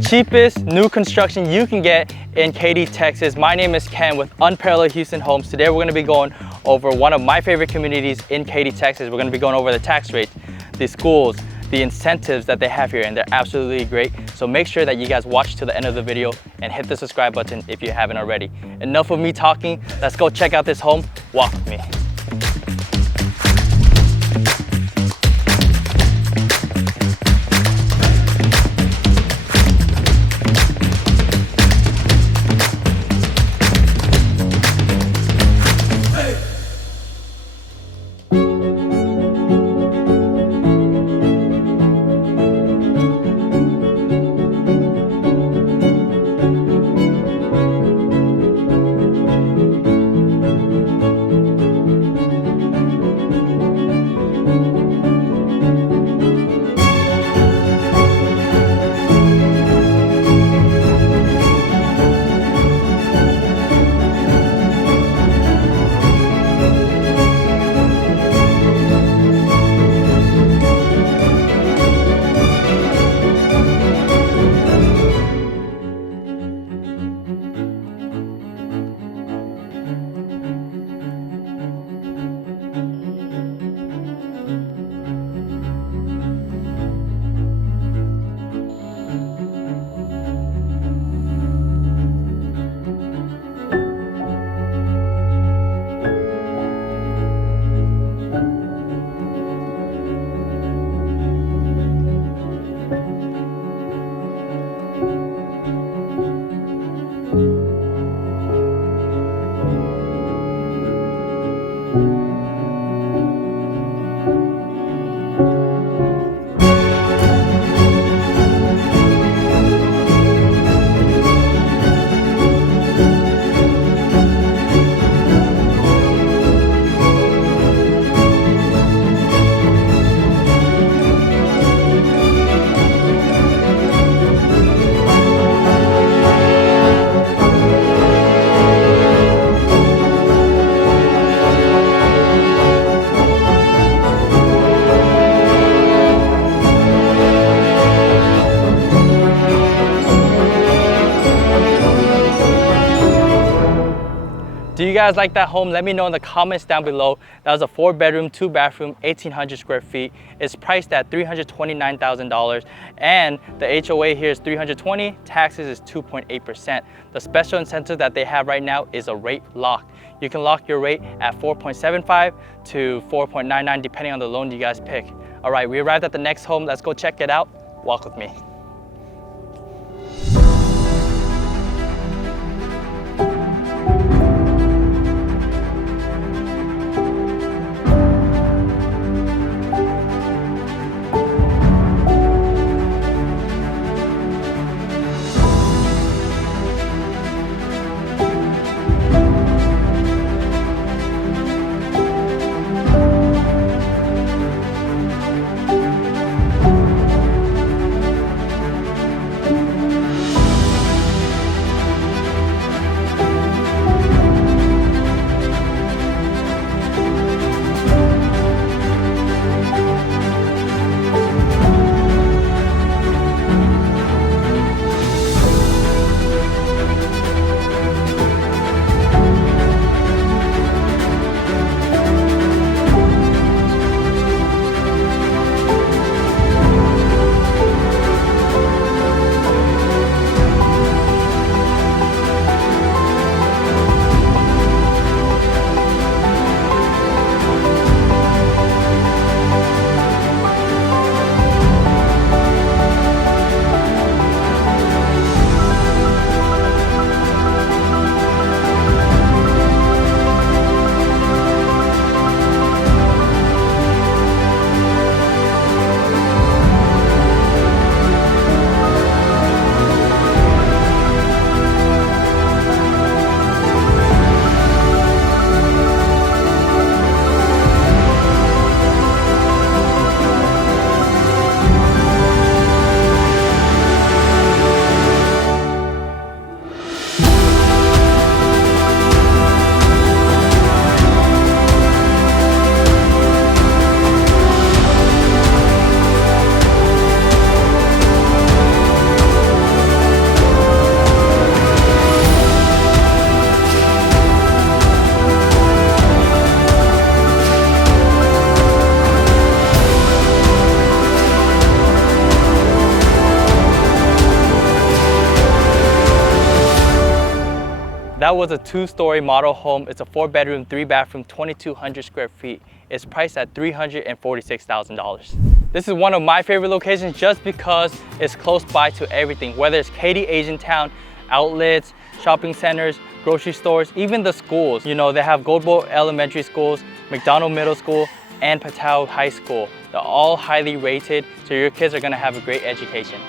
cheapest new construction you can get in Katy, Texas. My name is Ken with Unparalleled Houston Homes. Today we're going to be going over one of my favorite communities in Katy, Texas. We're going to be going over the tax rates, the schools, the incentives that they have here, and they're absolutely great. So make sure that you guys watch to the end of the video and hit the subscribe button if you haven't already. Enough of me talking. Let's go check out this home. Walk with me. Do you guys like that home? Let me know in the comments down below. That was a 4-bedroom, 2-bathroom, 1,800 square feet. It's priced at $329,000, and the HOA here is $320,000. Taxes is 2.8%. The special incentive that they have right now is a rate lock. You can lock your rate at 4.75 to 4.99 depending on the loan you guys pick. All right, we arrived at the next home. Let's go check it out. Walk with me. was a 2-story model home. It's a 4-bedroom, 3-bathroom, 2,200 square feet. It's priced at $346,000. This is one of my favorite locations just because it's close by to everything, whether it's Katy Asian Town, outlets, shopping centers, grocery stores, even the schools. You know, they have Gold Bowl Elementary Schools, McDonald Middle School, and Patel High School. They're all highly rated, so your kids are gonna have a great education.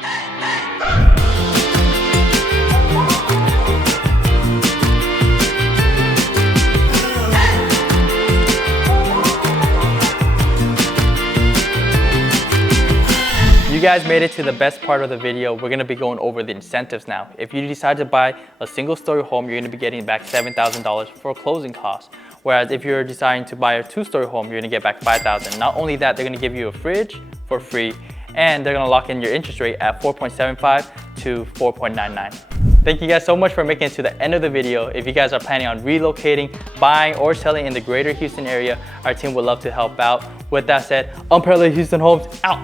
You guys made it to the best part of the video. We're gonna be going over the incentives now. If you decide to buy a single-story home, you're gonna be getting back $7,000 for closing costs. Whereas if you're deciding to buy a 2-story home, you're gonna get back $5,000. Not only that, they're gonna give you a fridge for free, and they're gonna lock in your interest rate at 4.75 to 4.99. Thank you guys so much for making it to the end of the video. If you guys are planning on relocating, buying, or selling in the greater Houston area, our team would love to help out. With that said, Unparalleled Houston Homes out.